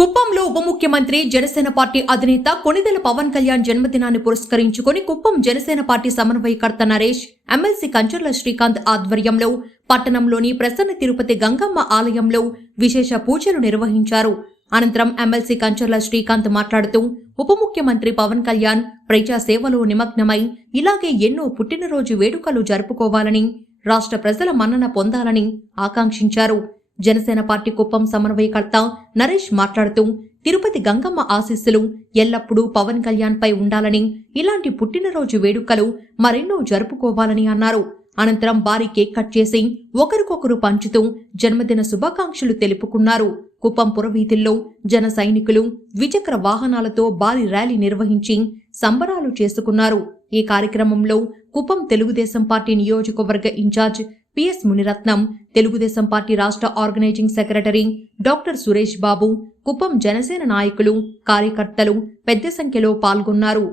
కుప్పంలో ఉప ముఖ్యమంత్రి జనసేన పార్టీ అధినేత కొనిదెల పవన్ కళ్యాణ్ జన్మదినాన్ని పురస్కరించుకొని కుప్పం జనసేన పార్టీ సమన్వయకర్త నరేష్ ఎమ్మెల్సీ కంచర్ల శ్రీకాంత్ ఆధ్వర్యంలో పట్టణంలోని ప్రసన్న తిరుపతి గంగమ్మ ఆలయంలో విశేష పూజలు నిర్వహించారు. అనంతరం ఎమ్మెల్సీ కంచర్ల శ్రీకాంత్ మాట్లాడుతూ ఉప ముఖ్యమంత్రి పవన్ కళ్యాణ్ ప్రజాసేవలో నిమగ్నమై ఇలాగే ఎన్నో పుట్టినరోజు వేడుకలు జరుపుకోవాలని రాష్ట్ర ప్రజల మన్నన పొందాలని ఆకాంక్షించారు. జనసేన పార్టీ కుప్పం సమన్వయకర్త నరేష్ మాట్లాడుతూ తిరుపతి గంగమ్మ ఆశీస్సులు ఎల్లప్పుడూ పవన్ కళ్యాణ్ పై ఉండాలని ఇలాంటి పుట్టినరోజు వేడుకలు మరెన్నో జరుపుకోవాలని అన్నారు. అనంతరం భారీ కేక్ కట్ చేసి ఒకరికొకరు పంచుతూ జన్మదిన శుభాకాంక్షలు తెలుపుకున్నారు. కుప్పం పురవీధుల్లో జన సైనికులు ద్విచక్ర వాహనాలతో భారీ ర్యాలీ నిర్వహించి సంబరాలు చేసుకున్నారు. ఈ కార్యక్రమంలో కుప్పం తెలుగుదేశం పార్టీ నియోజకవర్గ incharge PS Muniratnam Telugu Desam party రాష్ట్ర organising secretary doctor Suresh Babu Kuppam Janasena నాయకులు కార్యకర్తలు పెద్ద సంఖ్యలో పాల్గొన్నారు.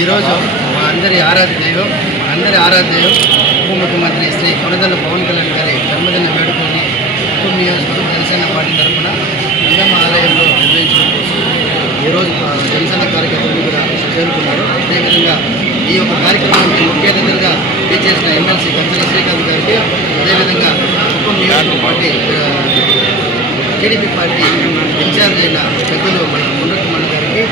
ఈరోజు మా అందరి ఆరాధ్య దైవం అందరి ఆరాధ్య ఉప ముఖ్యమంత్రి శ్రీ కొనదల పవన్ కళ్యాణ్ గారి జన్మదిన వేడుకల్ని కుటుంబ నియోజకవర్గం జనసేన పార్టీ తరఫున నిజామ ఆలయంలో నిర్వహించడం కోసం ఈరోజు జనసేన కార్యకర్తలు కూడా చేరుకున్నారు. అదేవిధంగా ఈ యొక్క కార్యక్రమానికి ముఖ్య అతిథులుగా చేసిన ఎమ్మెల్సీ కంపెనీ శ్రీకాంత్ గారికి అదేవిధంగా ఉప పార్టీ టీడీపీ పార్టీ ఇన్ఛార్జ్ అయిన పెద్దలు మన మున్నకుమార్ గారికి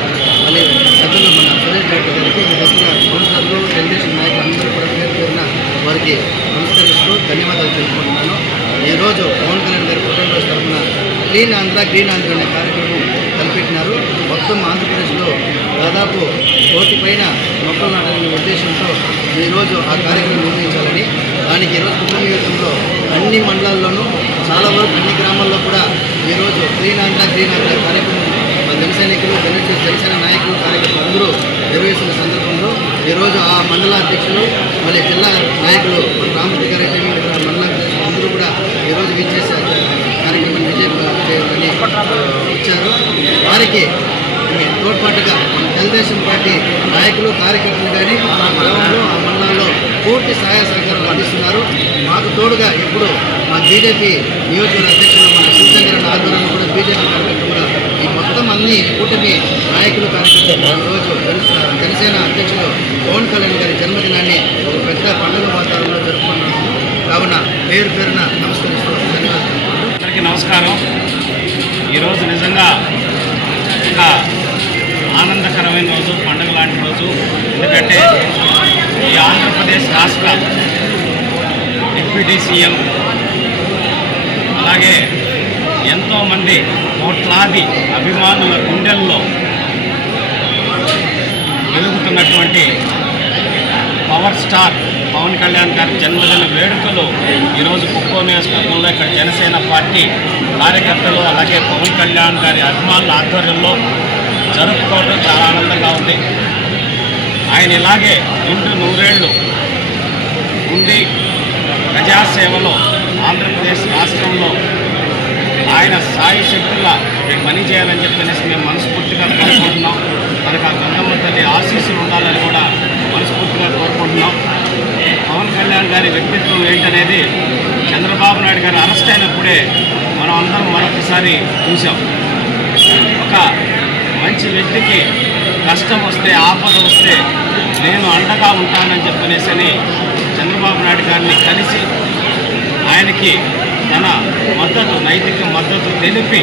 మళ్ళీ పెద్దలు మన సురేష్ రెడ్డి గారికి మీ దగ్గర కౌన్సిలర్లు తెలుగుదేశం నాయకులు అందరూ కూడా పేరు పేరున వారికి నమస్కరిస్తూ ధన్యవాదాలు తెలుపుకుంటున్నాను. ఈరోజు పవన్ కళ్యాణ్ గారి పుట్టినరోజు తరఫున క్లీన్ ఆంధ్ర గ్రీన్ ఆంధ్ర అనే కార్యక్రమం తలపెట్టినారు మొత్తం ఆంధ్రప్రదేశ్లో దాదాపు కోటి పైన మొక్కలు ఉద్దేశంతో ఈరోజు ఆ కార్యక్రమం నిర్వహించాలని దానికి ఈరోజు కుటుంబ నియోజకంలో అన్ని మండలాల్లోనూ చాలా వరకు అన్ని గ్రామాల్లో కూడా ఈరోజు గ్రీన్ ఆంధ్ర గ్రీన్ ఆంధ్ర కార్యక్రమం మా జన సైనికులు జనసేన నాయకులు కార్యకర్తలు అందరూ నిర్వహిస్తున్న సందర్భంలో ఈరోజు ఆ మండల అధ్యక్షులు మళ్ళీ జిల్లా నాయకులు రామరెడ్డి గారు మండల అధ్యక్షులు అందరూ కూడా ఈరోజు విజయ కార్యక్రమం విజయని ఇచ్చారు వారికి తోడ్పాటుగా తెలుగుదేశం పార్టీ నాయకులు కార్యకర్తలు కానీ ఆ గ్రామంలో ఆ మండలంలో పూర్తి సహాయ సహకారం అందిస్తున్నారు. మాకు తోడుగా ఇప్పుడు మా బీజేపీ నియోజకవర్గ అధ్యక్షులు మన శివశంకరన్ ఆధ్వర్యంలో కూడా బీజేపీ కార్యకర్తలు కూడా ఈ మొత్తం అన్ని కూటమి నాయకులు కార్యకర్తలు ఈరోజు జనసేన అధ్యక్షులు పవన్ కళ్యాణ్ గారి జన్మదినాన్ని ఒక పెద్ద పండుగ వాతావరణంలో జరుపుకుంటున్నాము కావున పేరు పేరున నమస్కరిస్తూ అందరికీ నమస్కారం. ఈరోజు నిజంగా ఆనందకరమైన రోజు పండుగ లాంటి రోజు. ఎందుకంటే రాష్ట్ర డిప్యూటీ సీఎం. అలాగే ఎంతోమంది కోట్లాది అభిమానుల గుండెల్లో వెలుగుతున్నటువంటి పవర్ స్టార్ పవన్ కళ్యాణ్ గారి జన్మదిన వేడుకలు ఈరోజు కుక్కో నియోజకవర్గంలో ఇక్కడ జనసేన పార్టీ కార్యకర్తలు అలాగే పవన్ కళ్యాణ్ గారి అభిమానుల ఆధ్వర్యంలో జరుపుకోవడం చాలా ఆనందంగా ఉంది. ఆయన ఇలాగే ఇంటి నూరేళ్ళు సేవలో ఆంధ్రప్రదేశ్ రాష్ట్రంలో ఆయన సాయి శక్తులా పని చేయాలని చెప్పనేసి మేము మనస్ఫూర్తిగా కోరుకుంటున్నాం. మనకు ఆ గంగమ్మ తల్లి ఆశీస్సులు ఉండాలని కూడా మనస్ఫూర్తిగా కోరుకుంటున్నాం. పవన్ కళ్యాణ్ గారి వ్యక్తిత్వం ఏంటనేది చంద్రబాబు నాయుడు గారు అరెస్ట్ అయినప్పుడే మనం అందరం మరొకసారి చూసాం ఒక మంచి వ్యక్తికి కష్టం వస్తే ఆపద వస్తే నేను అండగా ఉంటానని చెప్పనేసి అని చంద్రబాబు నాయుడు గారిని కలిసి ఆయనకి తన మద్దతు నైతిక మద్దతు తెలిపి